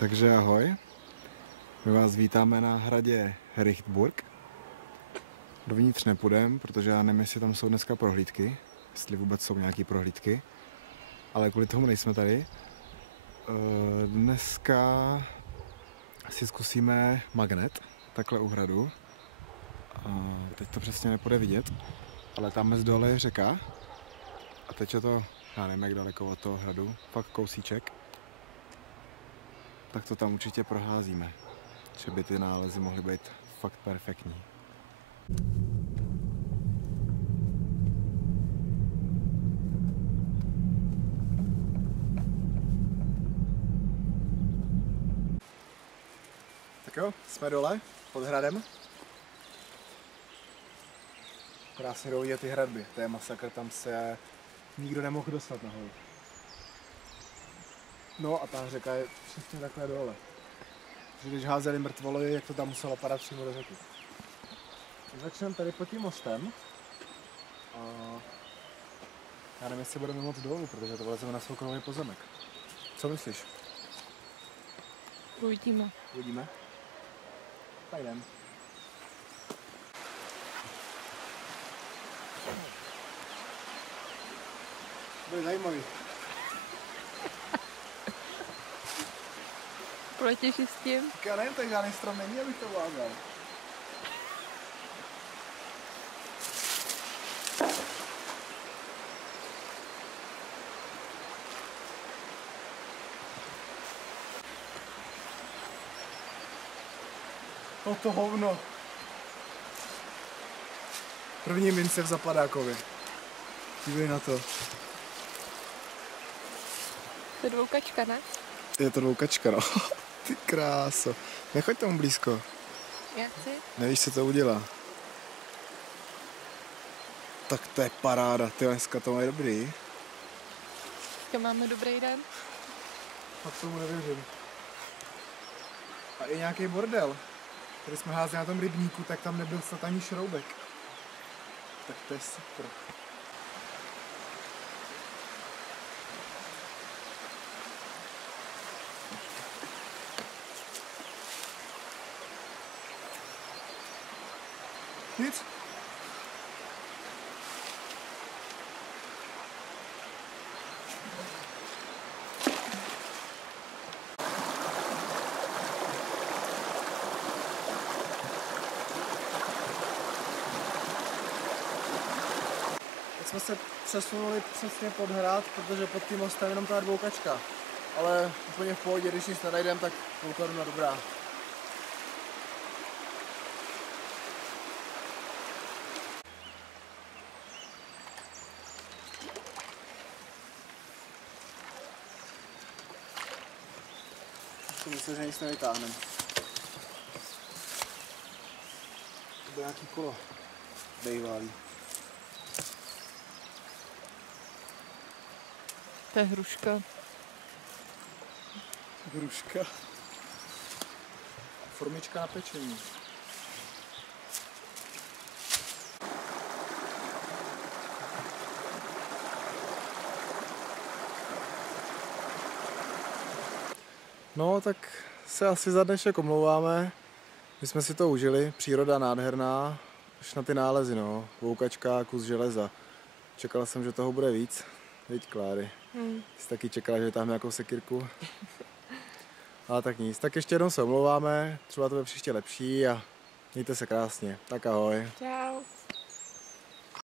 Takže ahoj, my vás vítáme na hradě Richtburg. Dovnitř nepůjdem, protože já nevím, jestli tam jsou dneska prohlídky, jestli vůbec jsou nějaké prohlídky, ale kvůli tomu nejsme tady. Dneska si zkusíme magnet, takhle u hradu. Teď to přesně nepůjde vidět, ale tam dole je řeka a teď je to, já nevím jak daleko od toho hradu, fakt kousíček. Tak to tam určitě proházíme, že by ty nálezy mohly být fakt perfektní. Tak jo, jsme dole, pod hradem. Krásně jdou vidět ty hradby, to je masakr, tam se nikdo nemohl dostat nahoru. No a ta řeka je přesně takhle dole. Takže když házeli mrtvoly, jak to tam muselo padat přímo do řeky. Začneme tady pod tím mostem. A já nevím, jestli budeme moc dolů, protože to vlezeme na soukromý pozemek. Co myslíš? Uvidíme. Uvidíme? Tak jdem. To je zajímavý. Proč si s tím? Já nevím, tak žádný strom není, abych to vládal. Toto hovno. První mince v Zapadákově. Dívej na to. To je dvoukačka, ne? Je to dvoukačka, no. Ty kráso. Nechoď tomu blízko. Já chci. Nevíš, co to udělá. Tak to je paráda. Ty dneska to mají dobrý. To máme dobrý den. Fakt tomu nevěřím. A i nějaký bordel. Když jsme házeli na tom rybníku, tak tam nebyl snad ani šroubek. Tak to je super. Nic? Teď jsme se přesunuli přesně pod hrad, protože pod tím mostem jenom ta dvoukačka. Ale úplně v pohodě, když nic nenajdeme, tak půlkoruna dobrá. Myslím, že nic nevytáhneme. To bude nějaký kolo bejvalý. To je hruška. Hruška. Formička na pečení. No, tak se asi za dnešek omlouváme. My jsme si to užili, příroda nádherná, až na ty nálezy, no. Voukačka, kus železa. Čekala jsem, že toho bude víc. Viď, Kláry. Ty jsi taky čekala, že tam nějakou sekírku. Ale tak nic. Tak ještě jednou se omlouváme, třeba to bude příště lepší a mějte se krásně. Tak ahoj. Čau.